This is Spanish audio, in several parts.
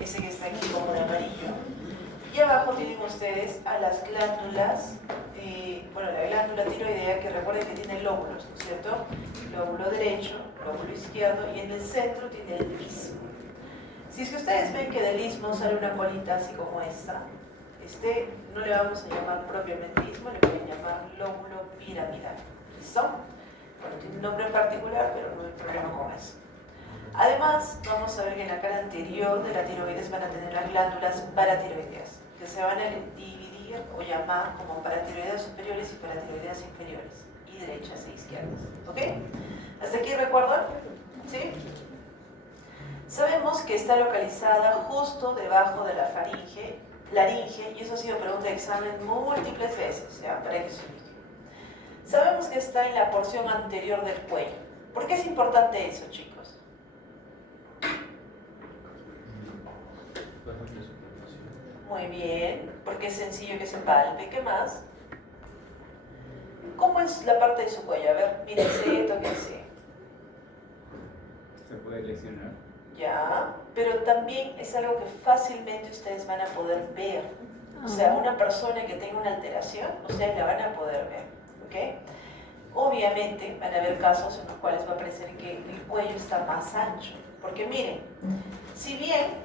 ese que está aquí como de amarillo. Y abajo tienen ustedes a las glándulas, la glándula tiroidea, que recuerden que tiene lóbulos, ¿no es cierto? Lóbulo derecho, lóbulo izquierdo, y en el centro tiene el istmo. Si es que ustedes ven que del istmo sale una colita así como esta, no le vamos a llamar propiamente istmo, le voy a llamar lóbulo piramidal. ¿Listo? Bueno, tiene un nombre en particular, pero no hay problema con eso. Además, vamos a ver que en la cara anterior de la tiroides van a tener las glándulas paratiroideas, que se van a dividir o llamar como paratiroideas superiores y paratiroideas inferiores, y derechas e izquierdas. ¿Ok? ¿Hasta aquí recuerdan? ¿Sí? Sabemos que está localizada justo debajo de la laringe, y eso ha sido pregunta de examen múltiples veces, ¿ya? Para que se ubique. Sabemos que está en la porción anterior del cuello. ¿Por qué es importante eso, chicos? Muy bien, porque es sencillo que se palpe. ¿Qué más? ¿Cómo es la parte de su cuello? A ver, mírense, tóquense. Se puede lesionar. Ya, pero también es algo que fácilmente ustedes van a poder ver. O sea, una persona que tenga una alteración, ustedes la van a poder ver. ¿Ok? Obviamente van a haber casos en los cuales va a parecer que el cuello está más ancho. Porque miren, si bien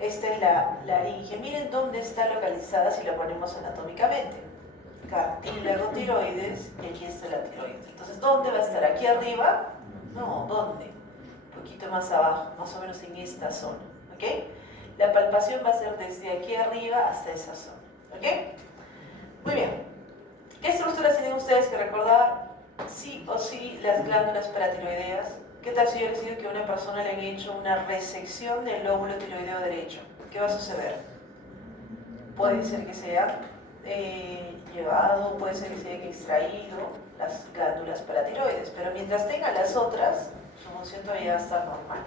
esta es la laringe, miren dónde está localizada si la ponemos anatómicamente. Cartílago tiroides, y aquí está la tiroides. Entonces, ¿dónde va a estar? ¿Aquí arriba? No, ¿dónde? Un poquito más abajo, más o menos en esta zona. ¿Ok? La palpación va a ser desde aquí arriba hasta esa zona. ¿Ok? Muy bien. ¿Qué estructuras tienen ustedes que recordar? Sí o sí las glándulas paratiroideas. ¿Qué tal si yo les digo que a una persona le han hecho una resección del lóbulo tiroideo derecho? ¿Qué va a suceder? Puede ser que sea llevado, puede ser que se hayan extraído las glándulas paratiroides, pero mientras tenga las otras, su función todavía va a estar normal.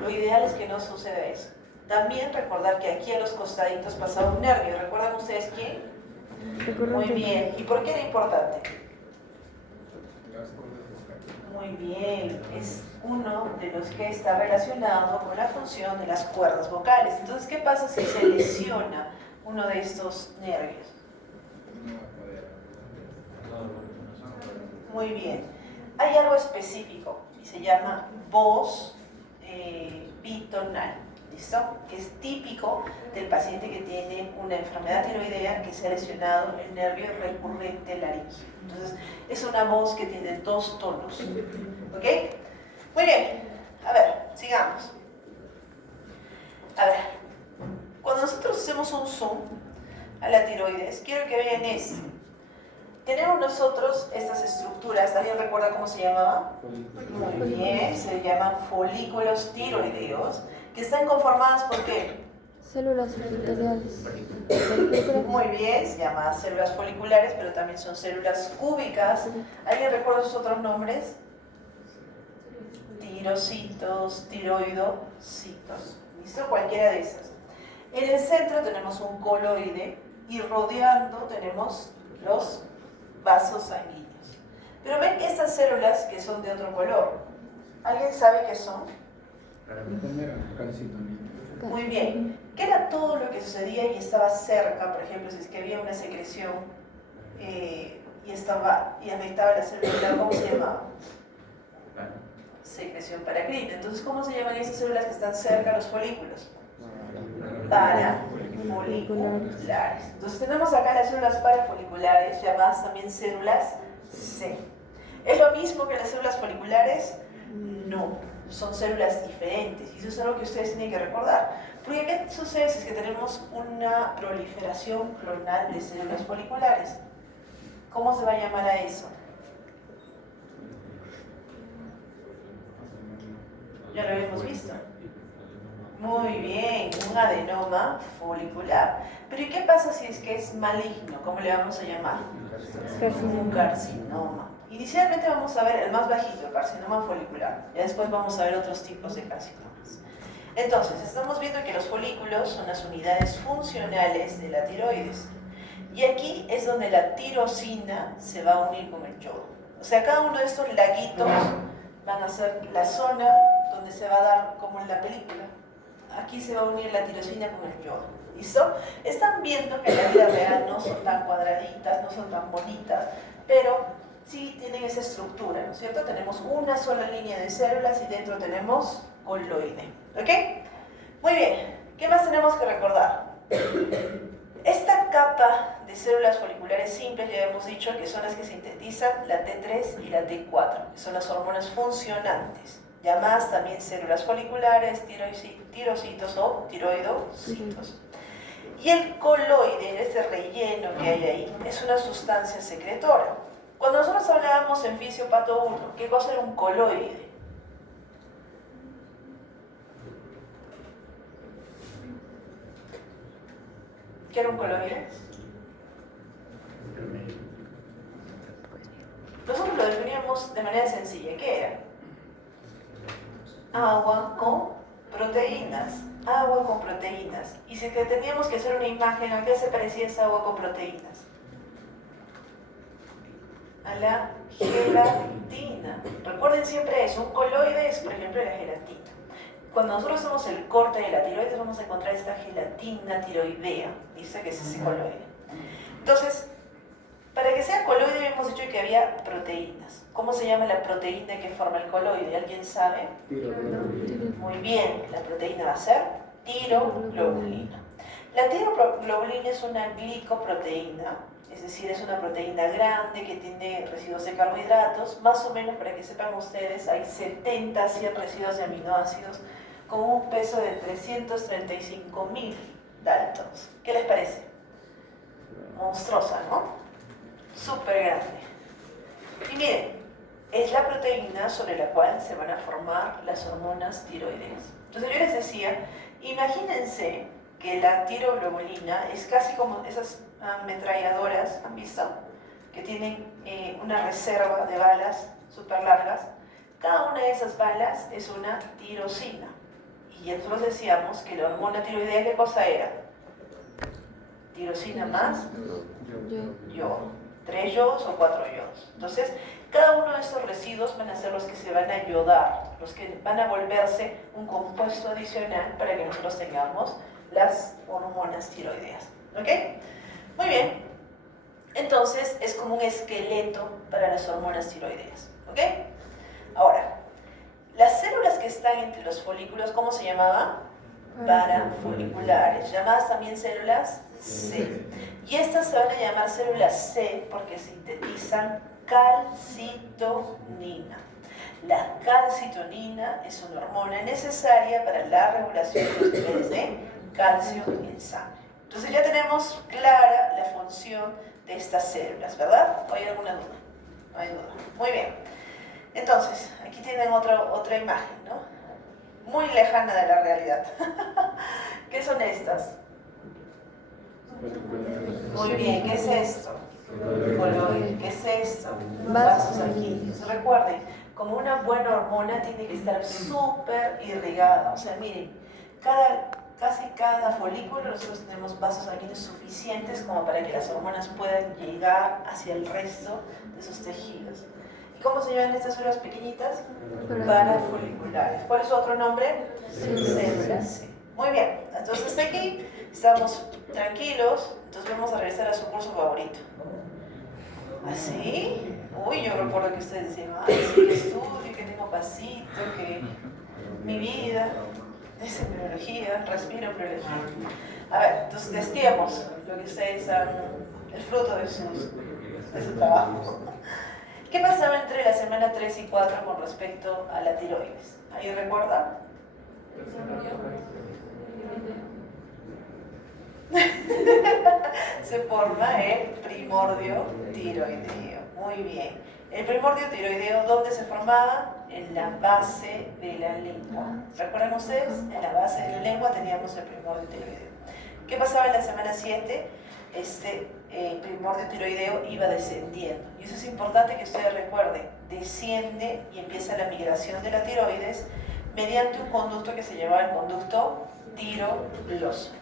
Lo ideal es que no suceda eso. También recordar que aquí a los costaditos pasaba un nervio. ¿Recuerdan ustedes quién? Muy bien. ¿Y por qué era importante? Muy bien. Es uno de los que está relacionado con la función de las cuerdas vocales. Entonces, ¿qué pasa si se lesiona uno de estos nervios? Muy bien. Hay algo específico y se llama voz bitonal. ¿Listo? Que es típico del paciente que tiene una enfermedad tiroidea que se ha lesionado el nervio recurrente laringio. Entonces, es una voz que tiene dos tonos. ¿Ok? Muy bien. A ver, sigamos. A ver, cuando nosotros hacemos un zoom a la tiroides, quiero que vean esto. Tenemos nosotros estas estructuras, ¿alguien recuerda cómo se llamaba? Muy bien, se llaman folículos tiroideos, que están conformadas por ¿qué? Células folliculares. Muy bien, se llaman células foliculares, pero también son células cúbicas. ¿Alguien recuerda sus otros nombres? Tirocitos, tiroidocitos. ¿Listo? Cualquiera de esas. En el centro tenemos un coloide y rodeando tenemos los vasos sanguíneos. Pero ven estas células que son de otro color. ¿Alguien sabe qué son? Muy bien. ¿Qué era todo lo que sucedía y estaba cerca? Por ejemplo, si es que había una secreción y afectaba la célula, ¿cómo se llamaba? Secreción paracrina. Entonces, ¿cómo se llaman esas células que están cerca a los folículos? Parafoliculares. Entonces tenemos acá las células parafoliculares, llamadas también células C. ¿Es lo mismo que las células foliculares? No, son células diferentes y eso es algo que ustedes tienen que recordar. Porque ¿qué sucede si es que tenemos una proliferación clonal de células foliculares? ¿Cómo se va a llamar a eso? Ya lo habíamos visto. Muy bien, un adenoma folicular. Pero ¿y qué pasa si es que es maligno? ¿Cómo le vamos a llamar? Un carcinoma. Inicialmente vamos a ver el más bajito, el carcinoma folicular. Ya después vamos a ver otros tipos de carcinomas. Entonces, estamos viendo que los folículos son las unidades funcionales de la tiroides. Y aquí es donde la tirosina se va a unir con el yodo. O sea, cada uno de estos laguitos van a ser la zona donde se va a dar, como en la película, aquí se va a unir la tirosina con el yodo. ¿Listo? Están viendo que en la vida real no son tan cuadraditas, no son tan bonitas, pero sí tienen esa estructura, ¿no es cierto? Tenemos una sola línea de células y dentro tenemos coloide. ¿Ok? Muy bien. ¿Qué más tenemos que recordar? Esta capa de células foliculares simples, ya hemos dicho que son las que sintetizan la T3 y la T4, que son las hormonas funcionantes, llamadas también células foliculares, tirocitos o tiroidocitos. Y el coloide, ese relleno que hay ahí, es una sustancia secretora. Cuando nosotros hablábamos en Fisiopato 1, ¿qué cosa era un coloide? ¿Qué era un coloide? Nosotros lo definíamos de manera sencilla. ¿Qué era? Agua con proteínas. Agua con proteínas. Y si teníamos que hacer una imagen, ¿a qué se parecía esa agua con proteínas? A la gelatina. Recuerden siempre eso. Un coloide es, por ejemplo, la gelatina. Cuando nosotros hacemos el corte de la tiroides vamos a encontrar esta gelatina tiroidea, dice que es ese coloide. Entonces, para que sea coloide hemos dicho que había proteínas. ¿Cómo se llama la proteína que forma el coloide? ¿Alguien sabe? Muy bien, la proteína va a ser tiroglobulina. La tiroglobulina es una glicoproteína, es decir, es una proteína grande que tiene residuos de carbohidratos. Más o menos, para que sepan ustedes, hay 70 100 residuos de aminoácidos con un peso de 335.000 daltons. ¿Qué les parece? Monstruosa, ¿no? Súper grande. Y miren, es la proteína sobre la cual se van a formar las hormonas tiroideas. Entonces yo les decía, imagínense que la tiroglobulina es casi como esas ametralladoras, ¿han visto? Que tienen una reserva de balas súper largas. Cada una de esas balas es una tirosina. Y nosotros decíamos que la hormona tiroidea, ¿qué cosa era? Tirosina más yodo. 3 yodos o 4 yodos. Entonces, cada uno de estos residuos van a ser los que se van a yodar, los que van a volverse un compuesto adicional para que nosotros tengamos las hormonas tiroideas. ¿Ok? Muy bien. Entonces, es como un esqueleto para las hormonas tiroideas. ¿Ok? Ahora, las células que están entre los folículos, ¿cómo se llamaban? Parafoliculares, llamadas también células C. Y estas se van a llamar células C porque sintetizan calcitonina. La calcitonina es una hormona necesaria para la regulación de los niveles de calcio en sangre. Entonces ya tenemos clara la función de estas células, ¿verdad? ¿O hay alguna duda? No hay duda. Muy bien. Entonces, aquí tienen otra imagen, ¿no? Muy lejana de la realidad. ¿Qué son estas? Muy bien, ¿qué es esto? Coloide. ¿Qué es esto? Vasos sanguíneos. Recuerden, como una buena hormona tiene que estar súper irrigada. O sea, miren, casi cada folículo nosotros tenemos vasos sanguíneos suficientes como para que las hormonas puedan llegar hacia el resto de sus tejidos. ¿Y cómo se llaman estas células pequeñitas? Parafoliculares. ¿Cuál es su otro nombre? Células C. Muy bien, entonces hasta aquí estamos tranquilos, entonces vamos a regresar a su curso favorito. ¿Así? Uy, yo recuerdo que ustedes decían, ay, sí, que estudio, que tengo pasito, que mi vida es embriología, respiro embriología. A ver, entonces testeemos lo que ustedes han, el fruto de su trabajo. ¿Qué pasaba entre la semana 3 y 4 con respecto a la tiroides? ¿Alguien recuerda? Se forma el primordio tiroideo. Muy bien. El primordio tiroideo, ¿dónde se formaba? En la base de la lengua. ¿Recuerdan ustedes? En la base de la lengua teníamos el primordio tiroideo. ¿Qué pasaba en la semana 7? Este primordio tiroideo iba descendiendo. Y eso es importante que ustedes recuerden. Desciende y empieza la migración de la tiroides mediante un conducto que se llamaba el conducto tirogloso.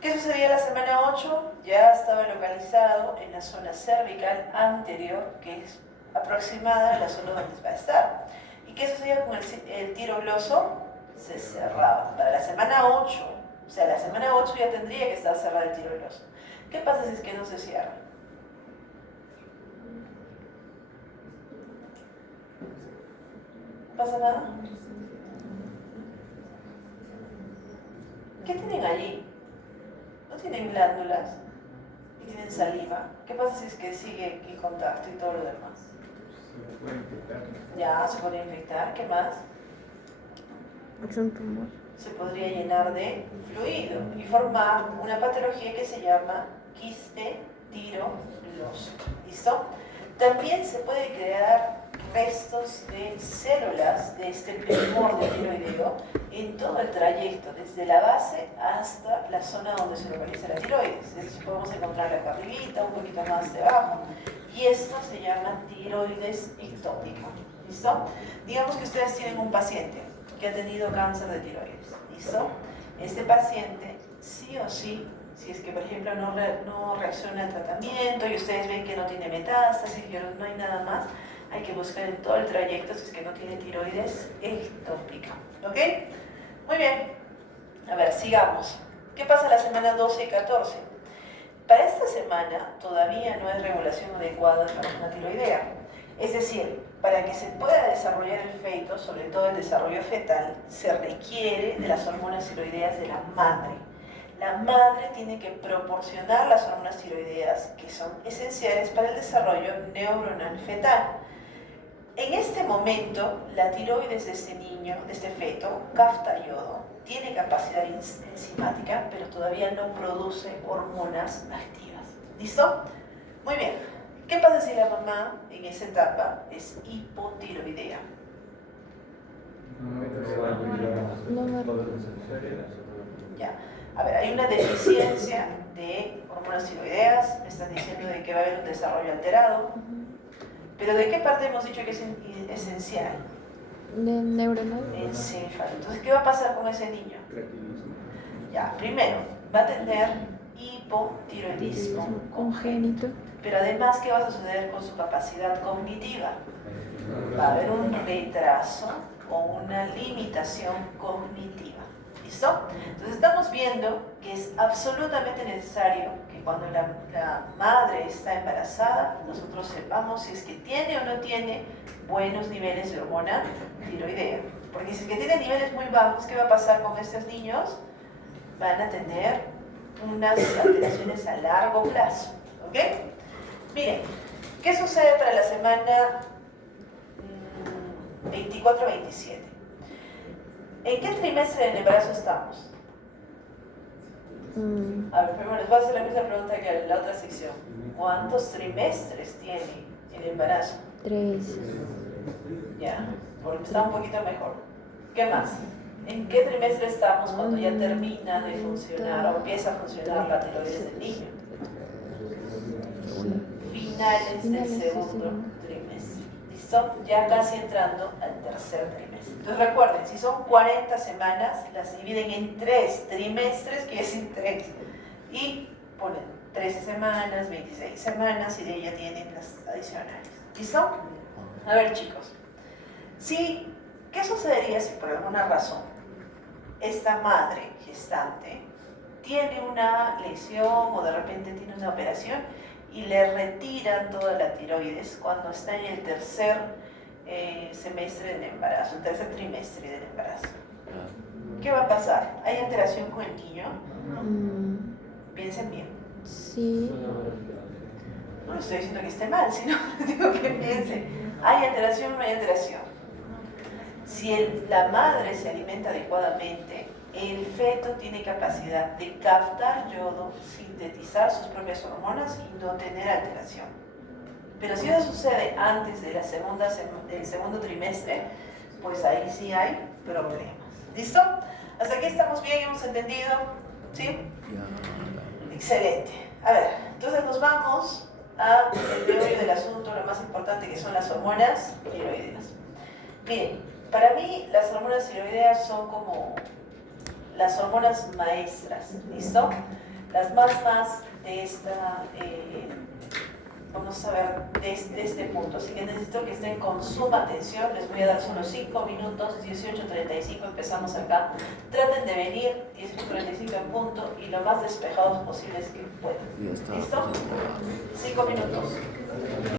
¿Qué sucedía la semana 8? Ya estaba localizado en la zona cervical anterior, que es aproximada a la zona donde va a estar. ¿Y qué sucedía con el tirogloso? se cerraba. Para la semana 8, o sea, la semana 8 ya tendría que estar cerrada el tiroides. ¿Qué pasa si es que no se cierra? ¿No pasa nada? ¿Qué tienen allí? ¿No tienen glándulas? ¿Y tienen saliva? ¿Qué pasa si es que sigue en contacto y todo lo demás? Se puede infectar. Ya, se puede infectar. ¿Qué más? Es un tumor. Se podría llenar de fluido y formar una patología que se llama quiste tiroidoso. ¿Listo? También se puede crear restos de células de este primordio tiroideo en todo el trayecto, desde la base hasta la zona donde se localiza la tiroides. Es decir, podemos encontrarla acá arribita, un poquito más debajo. Y esto se llama tiroides ectópica. ¿Listo? Digamos que ustedes tienen un paciente que ha tenido cáncer de tiroides. ¿Listo? Este paciente, sí o sí, si es que por ejemplo no reacciona al tratamiento y ustedes ven que no tiene metástasis, que no hay nada más, hay que buscar en todo el trayecto si es que no tiene tiroides ectópica. ¿Ok? Muy bien. A ver, sigamos. ¿Qué pasa la semana 12 y 14? Para esta semana todavía no hay regulación adecuada para una tiroidea. Es decir, para que se pueda desarrollar el feto, sobre todo el desarrollo fetal, se requiere de las hormonas tiroideas de la madre. La madre tiene que proporcionar las hormonas tiroideas que son esenciales para el desarrollo neuronal fetal. En este momento, la tiroides de este niño, de este feto, capta yodo, tiene capacidad enzimática, pero todavía no produce hormonas activas. ¿Listo? Muy bien. ¿Qué pasa si la mamá en esa etapa es hipotiroidea? Ya. A ver, hay una deficiencia de hormonas tiroideas, me están diciendo de que va a haber un desarrollo alterado, pero ¿de qué parte hemos dicho que es esencial? Del neuronal. Encéfalo. Entonces, ¿qué va a pasar con ese niño? Ya, primero, va a tener hipotiroidismo congénito. Pero además, ¿qué va a suceder con su capacidad cognitiva? Va a haber un retraso o una limitación cognitiva. ¿Listo? Entonces estamos viendo que es absolutamente necesario que cuando la madre está embarazada, nosotros sepamos si es que tiene o no tiene buenos niveles de hormona tiroidea. Porque si es que tiene niveles muy bajos, ¿qué va a pasar con estos niños? Van a tener unas alteraciones a largo plazo. ¿Ok? Miren, ¿qué sucede para la semana 24-27? ¿En qué trimestre del embarazo estamos? A ver, primero les voy a hacer la misma pregunta que en la otra sección. ¿Cuántos trimestres tiene el embarazo? 3. Ya, porque está un poquito mejor. ¿Qué más? ¿En qué trimestre estamos cuando ya termina de funcionar o empieza a funcionar la tiroides del niño? Finales del segundo trimestre. ¿Listo? Ya casi entrando al tercer trimestre. Entonces recuerden, si son 40 semanas, las dividen en 3 trimestres, que es en 3. Y ponen 13 semanas, 26 semanas y de ahí ya tienen las adicionales. ¿Listo? A ver, chicos. ¿Qué sucedería si por alguna razón esta madre gestante tiene una lesión o de repente tiene una operación y le retiran toda la tiroides cuando está en el tercer semestre del embarazo, el tercer trimestre del embarazo? ¿Qué va a pasar? ¿Hay alteración con el niño? Piensen bien. Sí. No estoy diciendo que esté mal, sino digo que piensen. ¿Hay alteración o no hay alteración? Si la madre se alimenta adecuadamente, el feto tiene capacidad de captar yodo, sintetizar sus propias hormonas y no tener alteración. Pero si eso sucede antes de del segundo trimestre, pues ahí sí hay problemas. ¿Listo? ¿Hasta aquí estamos bien? ¿Hemos entendido? ¿Sí? Excelente. A ver, entonces nos vamos al meollo del asunto, lo más importante que son las hormonas tiroideas. Miren, para mí las hormonas tiroideas son como las hormonas maestras, ¿listo? Las más de Vamos a ver desde este punto, así que necesito que estén con suma atención. Les voy a dar solo 5 minutos, 18:35 empezamos acá. Traten de venir 18:45 en punto y lo más despejados posibles que puedan. ¿Listo? 5 minutos.